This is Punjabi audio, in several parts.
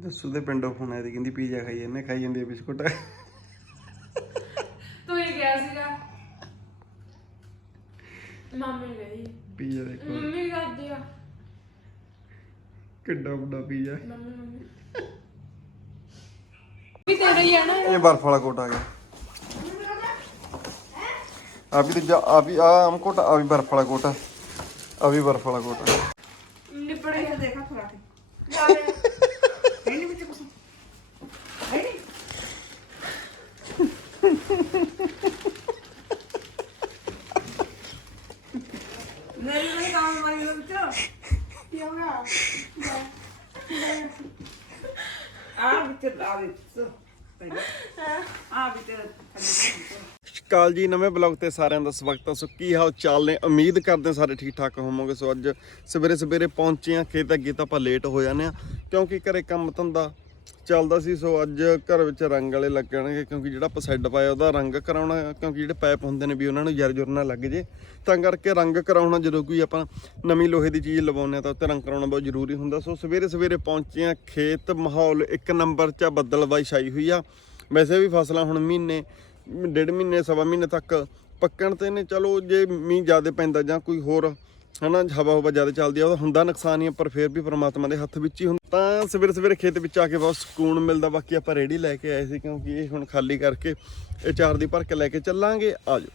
ਜੱਸੂ ਦੇ ਪਿੰਡੋਂ ਫੋਨ ਆਇਆ ਸੀ ਕਹਿੰਦੀ ਪੀਜ਼ਾ ਖਾਈ ਜਾਂਦੇ ਖਾਈ ਜਾਂਦੀ ਆ ਬਿਸਕੁਟ। ਤੂੰ ਹੀ ਗਿਆ ਸੀਗਾ। ਮੰਮੀ ਗਈ ਪੀਜ਼ਾ ਦੇਖੋ। ਮੰਮੀ ਕਰਦੀ ਆ। ਕਿੱਡਾ ਵੱਡਾ ਪੀਜ਼ਾ। Mummy mummy. ਵੀ ਤੇਰਾ ਹੀ ਆ ਨਾ। ਇਹ ਬਰਫ ਵਾਲਾ ਕੋਟ ਆ ਗਿਆ। ਆ ਵੀ ਤੇ ਜਾ- ਆ ਵੀ ਆ ਆਮ ਕੋਟ ਆ ਵੀ ਬਰਫ ਵਾਲਾ ਕੋਟ ਆ। ਆ ਵੀ ਬਰਫ ਵਾਲਾ ਕੋਟ ਆ। ਨਿਪੜ ਗਿਆ ਦੇਖਾ ਖਰਾ ਕੇ ਗੱਲ ਹੈ ਨਹੀਂ ਵਿੱਚ ਕੁਛ ਹੈ ਨਹੀਂ ਮੇਰੀ ਨਹੀਂ ਕੰਮ ਮਾਰੀ ਦੇ ਵਿੱਚ ਕੀ ਹੋ ਗਿਆ ਆ ਕਾਲ ਜੀ, ਨਵੇਂ ਬਲੌਗ ਤੇ ਸਾਰਿਆਂ ਦਾ ਸਵਾਗਤ ਹੈ ਸੋ ਕੀ ਹਾਲ ਚਾਲ ਨੇ? ਉਮੀਦ ਕਰਦੇ ਹਾਂ ਸਾਰੇ ਠੀਕ ਠਾਕ ਹੋਵੋਗੇ। ਸੋ ਅੱਜ ਸਵੇਰੇ ਸਵੇਰੇ ਪਹੁੰਚੇ ਆ ਖੇਤ ਅੱਗੇ ਤਾਂ ਆਪਾਂ ਲੇਟ ਹੋ ਜਾਂਦੇ ਆ ਕਿਉਂਕਿ ਘਰੇ ਕੰਮ ਧੰਦਾ ਚੱਲਦਾ ਸੀ ਸੋ ਅੱਜ ਘਰ ਵਿੱਚ ਰੰਗ ਵਾਲੇ ਲੱਗਣਗੇ ਕਿਉਂਕਿ ਜਿਹੜਾ ਆਪਾਂ ਸੈੱਡ ਪਾਇਆ ਉਹਦਾ ਰੰਗ ਕਰਾਉਣਾ ਕਿਉਂਕਿ ਜਿਹੜੇ ਪਾਈਪ ਹੁੰਦੇ ਨੇ ਵੀ ਉਹਨਾਂ ਨੂੰ ਜਰ ਜੁਰ ਨਾ ਲੱਗ ਜੇ ਤਾਂ ਕਰਕੇ ਰੰਗ ਕਰਾਉਣਾ ਜਦੋਂ ਕੋਈ ਆਪਾਂ ਨਵੀਂ ਲੋਹੇ ਦੀ ਚੀਜ਼ ਲਵਾਉਂਦੇ ਆ ਤਾਂ ਉੱਤੇ ਰੰਗ ਕਰਾਉਣਾ ਬਹੁਤ ਜ਼ਰੂਰੀ ਹੁੰਦਾ। ਸੋ ਸਵੇਰੇ ਸਵੇਰੇ ਪਹੁੰਚੇ ਆ ਖੇਤ ਮਾਹੌਲ ਇੱਕ ਨੰਬਰ 'ਚ ਆ, ਬੱਦਲਬਾਈ ਛਾਈ ਹੋਈ ਆ। ਵੈਸੇ ਵੀ ਫਸਲਾਂ ਹੁਣ ਮਹੀਨੇ ਡੇਢ ਮਹੀਨੇ ਸਵਾ ਮਹੀਨੇ ਤੱਕ ਪੱਕਣ ਤੇ ਨੇ। ਚਲੋ ਜੇ ਮੀਂਹ ਜ਼ਿਆਦਾ ਪੈਂਦਾ ਜਾਂ ਕੋਈ ਹੋਰ ਹਨਾ ਹਵਾ ਹਵਾ ਜ਼ਿਆਦਾ ਚੱਲਦੀ ਆ ਉਹਦਾ ਹੁੰਦਾ ਨੁਕਸਾਨ ਹੀ ਆ, ਪਰ ਫਿਰ ਵੀ ਪਰਮਾਤਮਾ ਦੇ ਹੱਥ ਵਿੱਚ ਹੀ ਹੁੰਦਾ। ਤਾਂ ਸਵੇਰੇ ਸਵੇਰੇ ਖੇਤ ਵਿੱਚ ਆ ਕੇ ਬਹੁਤ ਸਕੂਨ ਮਿਲਦਾ ਬਾਕੀ ਆਪਾਂ ਰੇੜੀ ਲੈ ਕੇ ਆਏ ਸੀ ਕਿਉਂਕਿ ਇਹ ਹੁਣ ਖਾਲੀ ਕਰਕੇ ਇਹ ਚਾਰ ਦੀ ਭਰ ਕੇ ਲੈ ਕੇ ਚੱਲਾਂਗੇ। ਆਜੋ।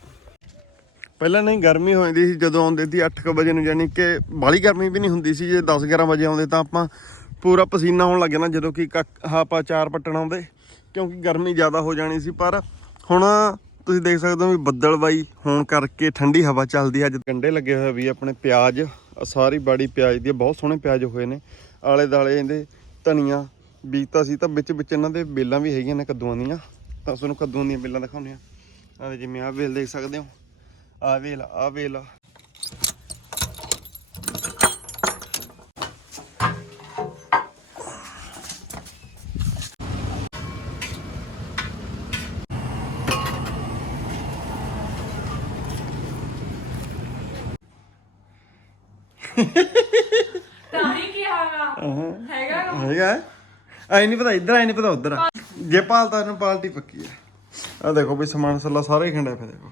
ਪਹਿਲਾਂ ਨਹੀਂ ਗਰਮੀ ਹੋ ਜਾਂਦੀ ਸੀ ਜਦੋਂ ਆਉਂਦੇ ਸੀ 8:00 ਵਜੇ ਨੂੰ ਯਾਨੀ ਕਿ ਬਾਲੀ ਗਰਮੀ ਵੀ ਨਹੀਂ ਹੁੰਦੀ ਸੀ ਜੇ 10-11 ਵਜੇ ਆਉਂਦੇ ਤਾਂ ਆਪਾਂ ਪੂਰਾ ਪਸੀਨਾ ਹੋਣ ਲੱਗ ਜਾਣਾ ਜਦੋਂ ਕਿ ਕੱਖ- ਆਹ ਆਪਾਂ ਚਾਰ ਪੱਟਣ ਆਉਂਦੇ ਕਿਉਂਕਿ ਗਰਮੀ ਜ਼ਿਆਦਾ ਹੋ ਜਾਣੀ ਸੀ ਪਰ ਹੁਣ ਤੁਸੀਂ ਦੇਖ ਸਕਦੇ ਹੋ ਵੀ ਬੱਦਲਬਾਈ ਹੋਣ ਕਰਕੇ ਠੰਡੀ ਹਵਾ ਚੱਲਦੀ ਹੈ। ਅੱਜ ਕੰਡੇ ਲੱਗੇ ਹੋਏ ਵੀ ਆਪਣੇ ਪਿਆਜ਼ ਸਾਰੀ ਬਾੜੀ ਪਿਆਜ਼ ਦੀ ਆ, ਬਹੁਤ ਸੋਹਣੇ ਪਿਆਜ਼ ਹੋਏ ਨੇ। ਆਲੇ ਦਾਲੇ ਇਹਦੇ ਧਨੀਆ ਬੀਜਤਾ ਸੀ ਤਾਂ ਵਿੱਚ ਵਿੱਚ ਇਹਨਾਂ ਦੇ ਬੇਲਾਂ ਵੀ ਹੈਗੀਆਂ ਨੇ ਕੱਦੂਆਂ ਦੀਆਂ। ਤਾਂ ਤੁਹਾਨੂੰ ਕੱਦੂਆਂ ਦੀਆਂ ਬੇਲਾਂ ਦਿਖਾਉਂਦੇ ਆ ਆਹ ਜਿਵੇਂ ਆਹ ਵੇਲ ਦੇਖ ਸਕਦੇ ਹੋ। ਆਹ ਵੇਲ ਆਹ ਵੇਲ ਤਾਂ ਹੀ ਕੀ ਹਾਗਾ ਹੈਗਾ ਗਾ। ਹੈਗਾ ਐ ਨਹੀਂ ਪਤਾ ਇੱਧਰ ਐ ਨਹੀਂ ਪਤਾ ਉੱਧਰ ਜੇ ਪਾਲਤਾ ਨੂੰ ਪਾਲਟੀ ਪੱਕੀ ਆ ਆ ਦੇਖੋ ਵੀ ਸਮਾਨ ਸੱਲਾ ਸਾਰਾ ਹੀ ਖੰਡਿਆ ਪਿਆ ਦੇਖੋ।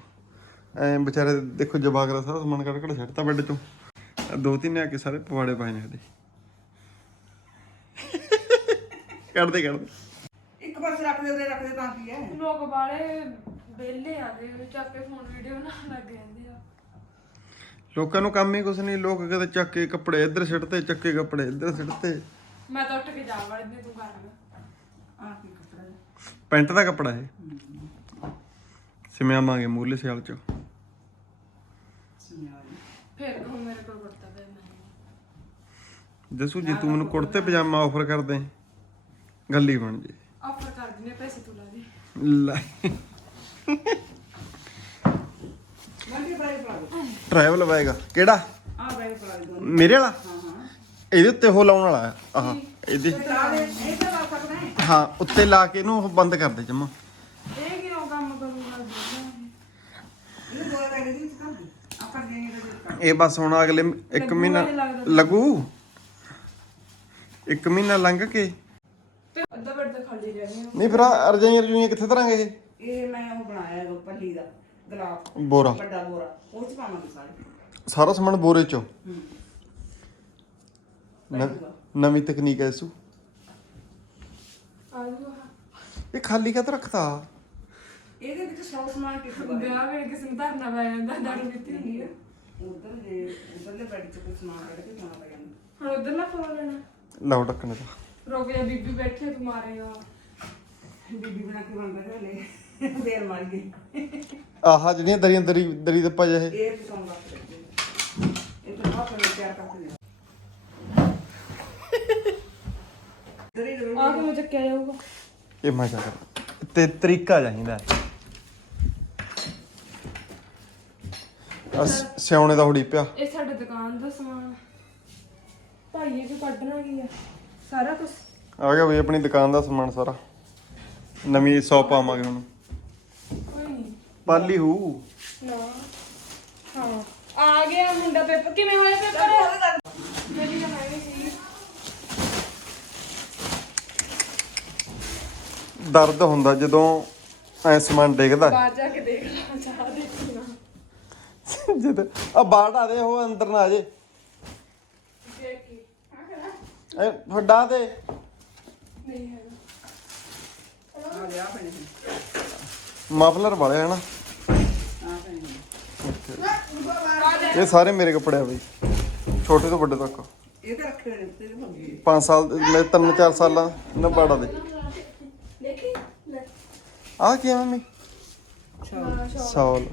ਐ ਵਿਚਾਰੇ ਦੇਖੋ ਜਵਾਕ ਦਾ ਸਾਰਾ ਸਮਾਨ ਕੱਢ ਕੱਢ ਛੱਡਤਾ ਬੈੱਡ ਚੋਂ। ਆਹ ਦੋ ਤਿੰਨ ਆ ਕੇ ਸਾਰੇ ਪਵਾੜੇ ਪਾਏ ਨੇ ਇਹਦੇ। ਕੱਢਦੇ ਕੱਢਦੇ। ਇੱਕ ਪਾਸੇ ਰੱਖ ਦੇ ਉਰੇ ਰੱਖ ਦੇ ਤਾਂ ਕੀ ਹੈ। ਲੋਕ ਬਾਲੇ ਵਿਹਲੇ ਆ ਦੇ ਚੱਕ ਕੇ ਫੋਨ ਵੀਡੀਓ ਬਣਾਉਣ ਲੱਗ ਜਾਂਦੇ ਲੋਕਾਂ ਨੂੰ ਕੰਮ ਹੀ ਕੁਛ ਨਹੀਂ ਲੋਕ ਕਦੇ ਚੱਕ ਕੇ ਕੱਪੜੇ ਇੱਧਰ ਸਿੱਟਦੇ ਚੱਕੇ ਕੱਪੜੇ ਇੱਧਰ ਸਿੱਟਦੇ। ਮੈਂ ਤਾਂ ਉੱਠ ਕੇ ਜਾ ਵੜਦੀ ਤੂੰ ਕਰ। ਲੈ ਆ ਕੀ ਕੱਪੜਾ ਹੈ? ਪੈਂਟ ਦਾ ਕੱਪੜਾ ਹੈ ਸਿਮਿਆ ਮਾਂਗੇ ਮੂਲੇ ਸਿਆਲ ਚ। ਸੁਨਿਆਰੀ। ਫਿਰ ਕਹੂੰ ਮੇਰੇ ਕੋਲ ਕੁੜਤਾ ਫਿਰ ਨਹੀਂ ਜਸੂ ਜੇ ਤੂੰ ਮੈਨੂੰ ਕੁੜਤੇ ਪਜਾਮਾ ਆਫਰ ਕਰ ਦੇ ਗੱਲ ਹੀ ਬਣ ਜੇ। ਆਫਰ ਕਰ ਦਿੰਨੇ ਪੈਸੇ ਤੂੰ ਲਾ ਦੋ। ਟਰੈਵਲ ਬੈਗ ਕਿਹੜਾ? ਆ ਦੋ ਮੇਰੇ ਵਾਲਾ? ਹਾਂ ਹਾਂ। ਇਹਦੇ ਉੱਤੇ ਉਹ ਲਾਉਣ ਵਾਲਾ ਹੈ। ਆਹ ਇਹਦੇ। ਤੇ ਲਾ ਦੇ। ਇਹ ਤਾਂ ਲਾ ਸਕਦਾ ਹੈ। ਹਾਂ ਉੱਤੇ ਲਾ ਕੇ ਇਹਨੂੰ ਉਹ ਬੰਦ ਕਰ ਦੇ ਜਮਾ। ਇਹ ਕਿਉਂ ਕੰਮ ਕਰੂਗਾ? ਦੂਜਾ ਇਹ ਦੋ ਬਾਈ ਦੇ ਵਿੱਚ ਕਰ ਦੇ। ਆਪਾਂ ਦੇਣੇ ਦੇ ਵਿੱਚ ਕਰ ਇਹ ਬਸ ਹੁਣ ਅਗਲੇ ਮ- ਇੱਕ ਮਹੀਨਾ ਲੱਗਦਾ। ਲੱਗੂ? ਇੱਕ ਮਹੀਨਾ ਲੰਘ ਕੇ? ਤੇ ਅੱਧਾ ਬੈਡ ਤਾਂ ਖਾਲੀ ਰਹਿ ਗਿਆ। ਨਹੀਂ ਫਿਰ ਆਹ ਅਰਜਾਈਆਂ ਰਜੂਈਆਂ ਕਿੱਥੇ ਤਰਾਂਗੇ ਇਹ? ਇਹ ਮੈਂ ਉਹ ਬਣਾਇਆ ਹੈ ਪੱਲੀ ਦਾ। ਗਲਾਬ। ਬੋਰਾ। ਵੱਡਾ ਬੋਰਾ। ਉਹ ਚ ਪਾਵਾਂਗੇ ਸਾਰੇ। ਸਾਰਾ ਸਮਾਨ ਬੋਰੇ ਚੋਂ? ਨਵੀਂ ਤਕਨੀਕ ਹੈ ਇਸੂ। ਆ ਜੂਗਾ ਇਹ ਖਾਲੀ ਕਦ ਰੱਖਤਾ? ਇਹਦੇ ਵਿੱਚ ਸੌ ਸਮਾਨ ਕਿੱਥੋਂ ਵਿਆਹ ਵੇਲੇ ਕਿਸੇ ਨੂੰ ਧਰਨਾ ਪੈ ਜਾਂਦਾ ਦਾਰੂ ਪੀਤੀ ਹੁੰਦੀ ਆ। ਉਧਰ ਜੇ ਉਧਰਲੇ ਬੈਡ ਚ ਕੋਈ ਸਮਾਨ ਕੱਢ ਕੇ ਪਾਉਣਾ ਪੈ ਜਾਂਦਾ। ਹੁਣ ਉਧਰ ਨਾ ਫੋਨ ਲੈਣਾ। ਲਾਓ ਟੱਕਣੇ ਦਾ ਰੁਕ ਜਾ ਬੀਬੀ ਬੈਠੇ ਤੂੰ ਮਾਰੇਗਾ ਬੀਬੀ ਬਣਾ ਕੇ ਬਣ ਰਿਹਾ ਲੈ ਦੇਰ ਮਾਰ ਗਈ। ਆਹ ਜਿਹੜੀਆਂ ਦਰੀਆਂ ਦਰੀ ਦਰੀ ਦੇ ਪਾ ਇਹ। ਇਹ ਪਸੰਦ ਆ ਇਹ ਤਾਂ ਦਰੀ ਚੱਕਿਆ ਜਾਊਗਾ? ਇਹ ਮੈਂ ਕਿਆ ਕਰਾਂ ਤੇ ਤਰੀਕਾ ਚਾਹੀਦਾ ਹੈ। ਆ ਸ- ਸਿਉਣੇ ਦਾ ਹੁੜੀ ਪਿਆ ਇਹ ਸਾਡੇ ਦੁਕਾਨ ਦਾ ਸਮਾਨ ਭਾਈ ਇਹ ਵੀ ਕੱਢਣਾ ਕੀ ਆ? ਸਾਰਾ ਕੁਝ ਆ ਗਿਆ ਬਈ ਆਪਣੀ ਦੁਕਾਨ ਦਾ ਸਮਾਨ ਸਾਰਾ। ਨਵੀਂ ਸੌ ਪਾਵਾਂਗੇ ਹੁਣ। ਪਾਲੀ ਹੂ। ਨਾ। ਹਾਂ। ਆ ਗਿਆ ਮੁੰਡਾ ਪੇਪਰ। ਕਿਵੇਂ ਹੋਇਆ ਪੇਪਰ? ਮੇਰੀ ਤਾਂ ਹੈ ਨਹੀਂ। ਸੀ ਦਰਦ ਹੁੰਦਾ ਜਦੋਂ ਐ ਸਮਾਨ ਡਿੱਗਦਾ। ਬਾਹਰ ਜਾ ਕੇ ਦੇਖ ਲਾ ਚਾਹ ਦੇਖਣਾ ਜਦ ਆ ਬਾੜ ਆ ਦੇ ਉਹ ਅੰਦਰ ਨਾ ਆ ਜੇ। ਦੇਖ ਕੇ। ਇਹ ਵੱਡਾ ਤੇ ਨਹੀਂ ਹੈਗਾ। ਆ ਲਿਆ ਭੈਣੇ ਮਫਲਰ ਵਾਲੇ ਹਨਾ ਇਹ ਸਾਰੇ ਮੇਰੇ ਕੱਪੜੇ ਆ ਬਈ। ਛੋਟੇ ਤੋਂ ਵੱਡੇ ਤੱਕ। ਇਹ ਤਾਂ ਰੱਖੇ ਨੇ ਤੇਰੇ ਮੰਗੀ 5 ਸਾਲ ਮੈਂ 3-4 ਸਾਲਾਂ ਨਾ ਬਾੜਾ ਦੇ। ਦੇਖੀ ਲੈ। ਆ ਕੀ ਆ ਮੰਮੀ? ਅੱਛਾ ਸੌਲ।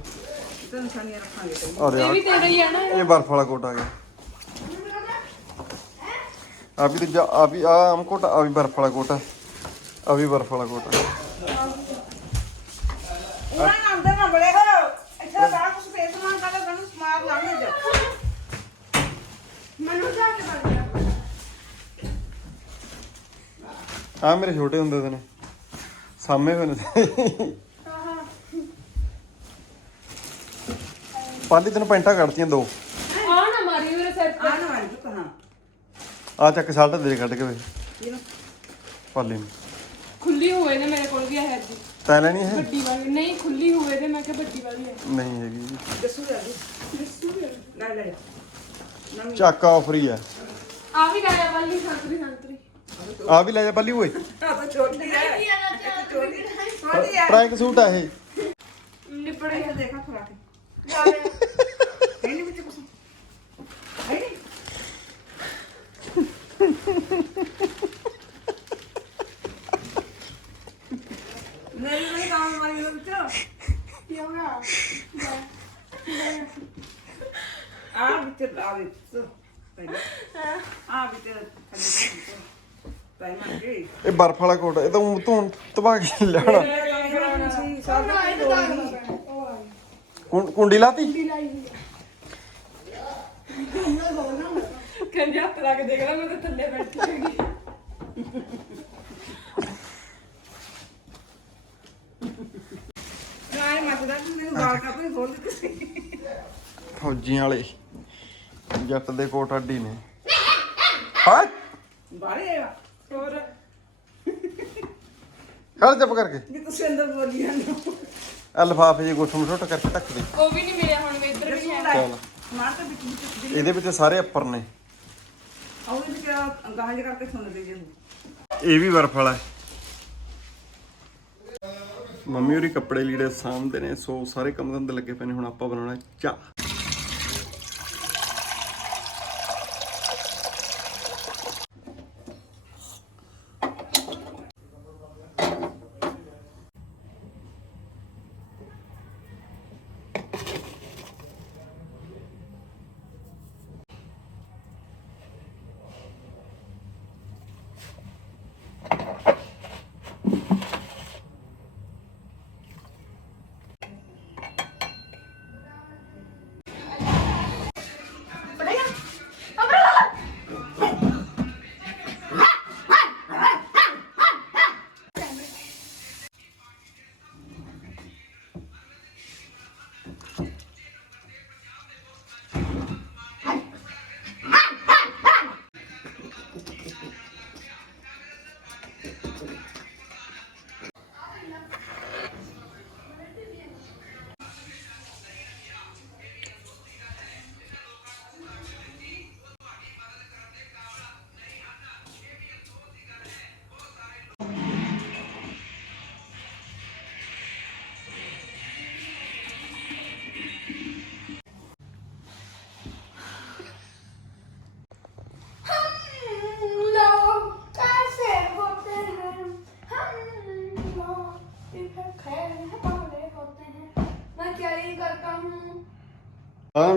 ਤਾਂ ਨਿਸ਼ਾਨੀਆਂ ਰੱਖਾਂਗੇ ਦੇ ਇਹ ਵੀ ਤੇਰਾ ਹੀ ਆ ਨਾ। ਇਹ ਬਰਫ ਵਾਲਾ ਕੋਟ ਆ ਗਿਆ। ਆ ਵੀ ਦੂਜਾ ਆ ਵੀ ਆ ਆਮ ਕੋਟ ਆ ਵੀ ਬਰਫ ਵਾਲਾ ਕੋਟ ਆ। ਆ ਵੀ ਬਰਫ ਵਾਲਾ ਕੋਟ ਆ ਉਹਨਾਂ ਨਾਲ ਅੰਦਰ ਨਾ ਬੜੇ ਹੋ ਇੱਥੇ ਸਾਰਾ ਕੁਝ ਫੇਸ ਮਾਰ ਕਰ ਗਨੂੰ ਸਮਾਰ ਲਾਣੇ ਜਾ ਮੈਨੂੰ ਜਾ ਕੇ ਬਣ ਗਿਆ ਆ ਮੇਰੇ ਛੋਟੇ ਹੁੰਦੇ ਤੇ ਨੇ। ਸਾਹਮਣੇ ਹੋਏ ਨੇ। ਪਾਲੀ ਤੈਨੂੰ ਪੈਂਟਾਂ ਕੱਢਤੀਆਂ ਦੋ। ਆ ਨਾ ਮਾਰੀ ਮੇਰੇ ਸਿਰ ਆ ਨਾ ਵਾਲੀ ਤੂੰ ਕਹਾਂ ਆ ਚੱਕ ਸ਼ਰਟ ਦੇ ਕੱਢ ਕੇ ਵੇ ਇਹ ਪਾਲੀ ਨੂੰ। ਖੁੱਲੀ ਹੋਏ ਨੇ ਮੇਰੇ ਕੋਲ ਵੀ ਹੈ ਜੀ। ਤੈ ਲੈਣੀ ਹੈ ਵੱਡੀ ਵਾਲੀ। ਨਹੀਂ ਖੁੱਲੀ ਹੋਏ ਤੇ ਮੈਂ ਕਿਹਾ ਵੱਡੀ ਵਾਲੀ ਹੈ। ਨਹੀਂ ਹੈਗੀ। ਦੱਸੂ ਜਾ ਲੈ ਲੈ। ਨਵੀਂ ਚੱਕ ਆਫਰੀ ਹੈ ਆ। ਵੀ ਗਾਇਆ ਵਾਲੀ ਸੰਤਰੀ ਸੰਤਰੀ। ਆ ਵੀ ਲੈ ਜਾ ਪਾਲੀ ਓਏ। ਆ ਤਾਂ ਛੋਟੀ ਹੈ ਇਹ ਤਾਂ ਛੋਟੀ ਛੋਟੀ ਹੈ ਟਰੈਕ ਸੂਟ ਆ ਇਹ। ਨਿਪੜ ਇਹ ਦੇਖਾ ਥੋੜਾ ਕੇ ਗਿਆ ਹੈ ਨਹੀਂ ਵਿੱਚ ਕੁਛ। ਹੈ ਨਹੀਂ ਨਹੀਂ ਨਹੀਂ ਕੰਮ ਵਾਲੀ ਦੇ ਵਿੱਚ ਕੀ ਹੋ ਗਿਆ ਇਹ ਬਰਫ ਵਾਲਾ ਕੋਟ ਇਹ ਤਾਂ ਊਂ ਧੂਣ ਤਬਾ ਕੇ ਕੁੰ- ਕੁੰਡੀ ਲਾਤੀ ਕਹਿੰਦੇ ਹੱਥ ਲਾ ਕੇ ਦੇਖ ਲੈ ਮੈਂ ਤਾਂ ਥੱਲੇ ਬੈਠੀ ਹੈਗੀ ਨਾ ਇਹ ਮਤਦਾ ਕਿ ਮੈਨੂੰ ਬਾਲ ਕੱਪ ਨਹੀਂ ਖੋਲ ਦਿੱਤੇ ਸੀ ਫੌਜੀਆਂ ਵਾਲੇ ਜੱਟ ਦੇ ਕੋਟ ਅੱਡੀ ਨੇ। ਹਾਂ? ਬਾਰੇ ਹੋਰ? ਖੜ ਚੁੱਪ ਕਰਕੇ। ਜੇ ਤੁਸੀਂ ਅੰਦਰ ਬੋਲੀ ਜਾਂਦੇ ਹੋ। ਆ ਲਿਫਾਫੇ ਜੀ ਗੁੱਠਮ ਛੋਟਾ ਕਰਕੇ ਢੱਕ ਦੇ। ਉਹ ਵੀ ਨਹੀਂ ਮਿਲਿਆ ਹੁਣ ਮੈਂ ਇੱਧਰ ਵੀ ਹੈ। ਚੱਲ। ਮਾਰ ਕੇ ਵਿੱਚ ਵਿੱਚ ਇਹਦੇ ਵਿੱਚ ਸਾਰੇ ਅੱਪਰ ਨੇ। ਉਹਦੇ ਵਿੱਚ ਗਾਹਾਂ ਜਿਹਾ ਕਰਕੇ ਸੁਣਦੇ ਜੀ ਇਹ ਵੀ ਬਰਫ ਵਾਲਾ ਹੈ। ਮੰਮੀ ਹੋਰੀ ਕੱਪੜੇ ਲੀੜੇ ਸਾਂਭਦੇ ਨੇ ਸੋ ਸਾਰੇ ਕੰਮ ਧੰਦੇ ਲੱਗੇ ਪਏ ਨੇ ਹੁਣ ਆਪਾਂ ਬਣਾਉਣਾ ਚਾਹ।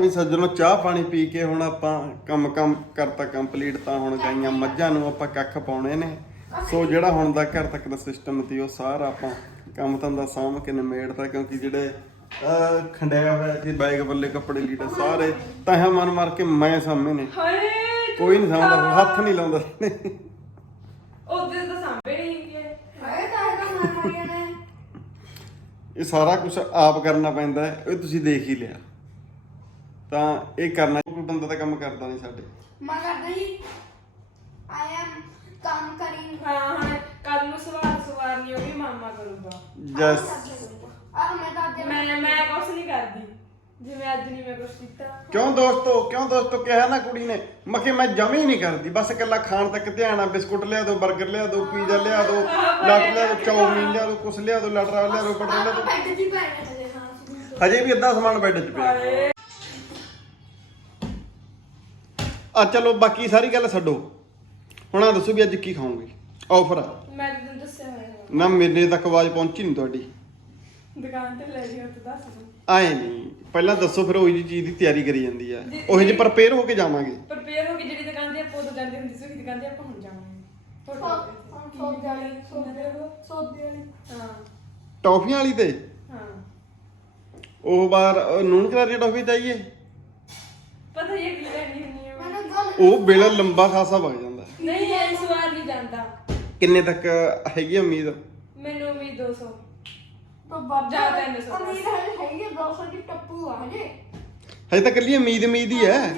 ਵੀ ਸੱਜਣੋ ਚਾਹ ਪਾਣੀ ਪੀ ਕੇ ਹੁਣ ਆਪਾਂ ਕੰਮ ਕੰਮ ਕਰਤਾ ਕੰਪਲੀਟ ਤਾਂ ਹੁਣ ਗਈਆਂ ਮੱਝਾਂ ਨੂੰ ਆਪਾਂ ਕੱਖ ਪਾਉਣੇ ਨੇ। ਸੋ ਜਿਹੜਾ ਹੁਣ ਦਾ ਘਰ ਤੱਕ ਦਾ ਸਿਸਟਮ ਸੀ ਉਹ ਸਾਰਾ ਆਪਾਂ ਕੰਮ ਧੰਦਾ ਸਾਂਭ ਕੇ ਨਮੇੜ ਨਿਮੇੜਤਾ ਕਿਉਂਕਿ ਜਿਹੜੇ ਖੰਡਿਆ ਹੋਇਆ ਸੀ ਬੈਗ ਬੱਲੇ ਕੱਪੜੇ ਲੀੜੇ ਸਾਰੇ ਤਾਂ ਮਨ ਮਾਰ ਕੇ ਮੈਂ ਸਾਹਮਣੇ ਨੇ। ਕੋਈ ਨਹੀਂ ਸਾਂਭਦਾ ਹੱਥ ਨਹੀਂ ਲਾਉਂਦਾ। ਉਹਦੇ ਤਾਂ ਸਾਹਮਣੇ ਨਹੀਂ ਗਏ ਹਾਏ ਤਾਂ ਤਾਂ ਮਾਰਿਆ ਇਹ ਸਾਰਾ ਕੁਝ ਆਪ ਕਰਨਾ ਪੈਂਦਾ ਹੈ ਇਹ ਤੁਸੀਂ ਦੇਖ ਹੀ ਲਿਆ। ਤਾਂ ਇਹ ਕਰਨਾ ਕੋਈ ਬੰਦਾ ਤਾਂ ਕੰਮ ਕਰਦਾ ਨਹੀਂ ਸਾਡੇ। ਮੈਂ ਕਰਦਾ ਜੀ। ਆਈ ਕੰਮ ਕਰੀ। ਹਾਂ ਹਾਂ ਕੱਲ ਸਵਾਰ ਸਵਾਰਨੀ ਉਹ ਵੀ ਮਾਮਾ ਕਰੂਗਾ। ਜਸ ਆਹ ਮੈਂ ਤਾਂ ਅੱਗੇ ਮੈਂ ਮੈਂ ਕੁਛ ਨਹੀਂ ਕਰਦੀ। ਜਿਵੇਂ ਅੱਜ ਮੈਂ ਕੁਛ ਦੋਸਤੋ ਕਿਹਾ ਨਾ ਕੁੜੀ ਨੇ ਮੱਕੇ ਮੈਂ ਜਮੇ ਹੀ ਨਹੀਂ ਕਰਦੀ। ਬਸ ਇਕੱਲਾ ਖਾਣ ਤੱਕ ਧਿਆਨ ਆ ਬਿਸਕੁਟ ਲਿਆ ਦੋ 버ਗਰ ਲਿਆ ਦੋ ਪੀਜ਼ਾ ਲਿਆ ਦੋ ਲੱਟ ਲਿਆ ਦੋ ਚੌਮੀਨ ਲਿਆ ਦੋ ਕੁਛ ਲਿਆ ਦੋ ਲਟਰਾ ਲਿਆ ਦੋ ਪਟਰ ਲਿਆ ਦੋ। ਹਜੇ ਵੀ ਅੱਧਾ ਸਮਾਨ ਬੈੱਡ 'ਚ ਪਿਆ। ਆ ਚਲੋ ਬਾਕੀ ਸਾਰੀ ਗੱਲ ਛੱਡੋ। ਹੁਣ ਆ ਦੱਸੋ ਵੀ ਅੱਜ ਕੀ ਖਾਓਗੇ? ਆਫਰ ਆ। ਮੈਂ ਤਾਂ ਤੈਨੂੰ ਦੱਸਿਆ ਹੋਇਆ। ਨਾ ਮੇਰੇ ਤੱਕ ਆਵਾਜ਼ ਪਹੁੰਚੀ ਨਹੀਂ ਤੁਹਾਡੀ। ਦੁਕਾਨ ਤੇ ਲੈ ਲਿਓ ਤੂੰ ਦੱਸ ਦੂੰ ਆਏ ਨਹੀਂ ਪਹਿਲਾਂ ਦੱਸੋ ਫਿਰ ਉਹੀ ਜਿਹੀ ਚੀਜ਼ ਦੀ ਤਿਆਰੀ ਕਰੀ ਜਾਂਦੀ ਆ। ਉਹੀ ਜਿਹੀ ਪ੍ਰਪੇਅਰ ਹੋ ਕੇ ਜਾਵਾਂਗੇ। ਪ੍ਰਪੇਅਰ ਹੋ ਕੇ ਜਿਹੜੀ ਦੁਕਾਨ ਤੇ ਆਪਾਂ ਉਦੋਂ ਜਾਂਦੇ ਹੁੰਦੇ ਸੀ ਉਹੀ ਦੁਕਾਨ ਤੇ ਆਪਾਂ ਹੁਣ ਜਾਵਾਂਗੇ। ਤੇ। ਸੌਦੇ ਵਾਲੀ ਸੌਦੇ ਸੌਦੇ ਵਾਲੀ। ਹਾਂ। ਟੌਫੀਆਂ ਵਾਲੀ ਤੇ? ਹਾਂ। ਉਹ ਬਾਰ ਨੂਨ ਕਰਾਰੀ ਟੌਫੀ ਚਾਹੀਏ? ਪਤਾ ਹੀ ਹੈ ਕੀ ਲੈਣੀ ਹੁੰਦੀ ਉਹ ਬਿਲ ਲੰਬਾ ਖਾਸਾ ਵਗ ਜਾਂਦਾ। ਨਹੀਂ ਇਸ ਵਾਰ ਨਹੀਂ ਜਾਂਦਾ। ਕਿੰਨੇ ਤੱਕ ਹੈਗੀ ਆ ਉਮੀਦ? ਮੈਨੂੰ ਵੀ 200 ਪਰ ਬਾਬਾ ਜ਼ਿਆਦਾ ਤਿੰਨ ਸੌ ਬਸ। ਅਮੀਰ ਹੈ ਹੈਗੀ 200 ਦੀ ਟੱਪੂ ਆ ਹਜੇ। ਹਜੇ ਤਾਂ ਕੱਲੀ ਉਮੀਦ ਉਮੀਦ ਹੀ ਹੈ।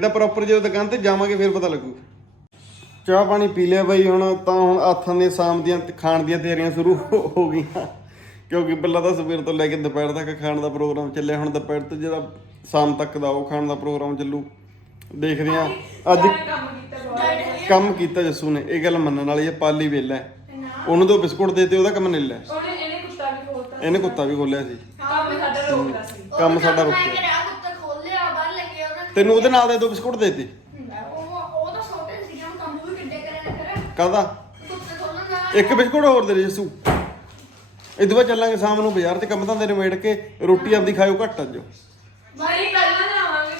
ਤਾਂ ਪ੍ਰੋਪਰ ਜਦੋਂ ਦੁਕਾਨ ਤੇ ਜਾਵਾਂਗੇ ਫਿਰ ਪਤਾ ਲੱਗੂ। ਚਾਹ ਪਾਣੀ ਪੀ ਲਿਆ ਬਾਈ ਹੁਣ ਤਾਂ ਹੁਣ ਆਥਾਂ ਦੇ ਸ਼ਾਮ ਦੀਆਂ ਤੇ ਖਾਣ ਦੀਆਂ ਤਿਆਰੀਆਂ ਸ਼ੁਰੂ ਹੋ ਹੋ ਗਈਆਂ। ਕਿਉਂਕਿ ਪਹਿਲਾਂ ਤਾਂ ਸਵੇਰ ਤੋਂ ਲੈ ਕੇ ਦੁਪਹਿਰ ਤੱਕ ਖਾਣ ਦਾ ਪ੍ਰੋਗਰਾਮ ਚੱਲਿਆ। ਹੁਣ ਦੁਪਹਿਰ ਤੋਂ ਜਿਹੜਾ ਸ਼ਾਮ ਤੱਕ ਦਾ ਉਹ ਖਾਣ ਦਾ ਪ੍ਰੋਗਰਾਮ ਚੱਲੂ। ਦੇਖਦੇ ਆ ਅੱਜ ਕੰਮ ਕੀਤਾ ਜੱਸੂ ਨੇ। ਇਹ ਗੱਲ ਮੰਨਣ ਵਾਲੀ ਹੈ ਪਾਲੀ ਵੇਲਾ ਹੈ। ਉਹਨੂੰ ਦੋ ਬਿਸਕੁਟ ਦੇਤੇ ਉਹਦਾ ਕੰਮ ਨਿੱਲਾ ਹੈ। ਉਹਨੇ ਇਹਨੇ ਕੁੱਤਾ ਵੀ ਖੋਲਤਾ ਇਹਨੇ ਕੁੱਤਾ ਵੀ ਖੋਲਿਆ ਸੀ। ਕੰਮ ਸਾਡਾ ਰੋਕਦਾ ਸੀ। ਕੰਮ ਸਾਡਾ ਮੈਂ ਰੁਕਿਆ ਕਿਹਾ ਕੁੱਤਾ ਖੋਲ ਲਿਆ ਬਾਹਰ ਲੈ ਕੇ ਉਹਦਾ ਤੈਨੂੰ ਉਹਦੇ ਨਾਲ ਦੇ ਦੋ ਬਿਸਕੁਟ ਦੇਤੇ। ਉਹ ਉਹ ਤਾਂ ਛੋਟੇ ਕੰਮ ਵੀ ਕਿੱਡੇ ਕਰੇ ਕਾਹਦਾ? ਕੁੱਤੇ ਖੋਲਣ ਦਾ। ਇੱਕ ਬਿਸਕੁਟ ਹੋਰ ਦੇ ਦੇ ਜੱਸੂ। ਇਦੋਂ ਬਾਅਦ ਚੱਲਾਂਗੇ ਸ਼ਾਮ ਨੂੰ ਬਾਜ਼ਾਰ 'ਚ ਕੰਮ ਧੰਦੇ ਨਿਬੇੜ ਕੇ ਰੋਟੀ ਆਪਦੀ ਖਾਇਓ ਘੱਟ ਅੱਜ। ਪਹਿਲਾਂ ਜਾਵਾਂਗੇ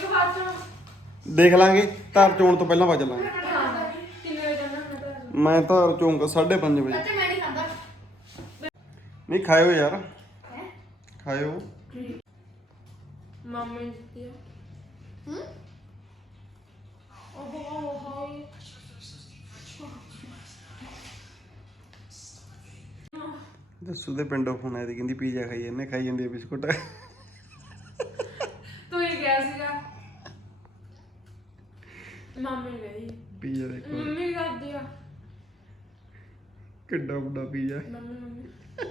ਦੇਖ ਲਾਂਗੇ ਧਾਰ ਚੋਣ ਤੋਂ ਪਹਿਲਾਂ ਕਿੰਨੇ ਵਜੇ ਜਾਣਾ ਮੈਂ ਤਾਂ? ਮੈਂ ਧਾਰ ਚੋਂਗਾ 5:30 ਵਜੇ। ਤੇ ਮੈਂ ਨਹੀਂ ਖਾਂਦਾ। ਨਹੀਂ ਖਾਇਓ ਯਾਰ। ਹੈ? ਖਾਇਓ। ਮਾਮੇ ਨੇ ਦਿੱਤੀ ਆ। ਹੂੰ? ਹੋ ਜੱਸੂ ਦੇ ਪਿੰਡੋਂ ਫੋਨ ਆਇਆ ਸੀ ਕਹਿੰਦੀ ਪੀਜ਼ਾ ਖਾਈ ਇਹਨੇ ਖਾਈ ਜਾਂਦੀ ਆ ਬਿਸਕੁਟ ਤੂੰ ਹੀ ਗਿਆ ਸੀਗਾ ਮਾਮੇ ਨੇ ਗਈ ਪੀਜ਼ਾ ਦੇਖੋ ਮੰਮੀ ਵੀ ਕਰਦੀ ਆ ਕਿੱਡਾ ਵੱਡਾ ਪੀਜ਼ਾ। Mummy mummy.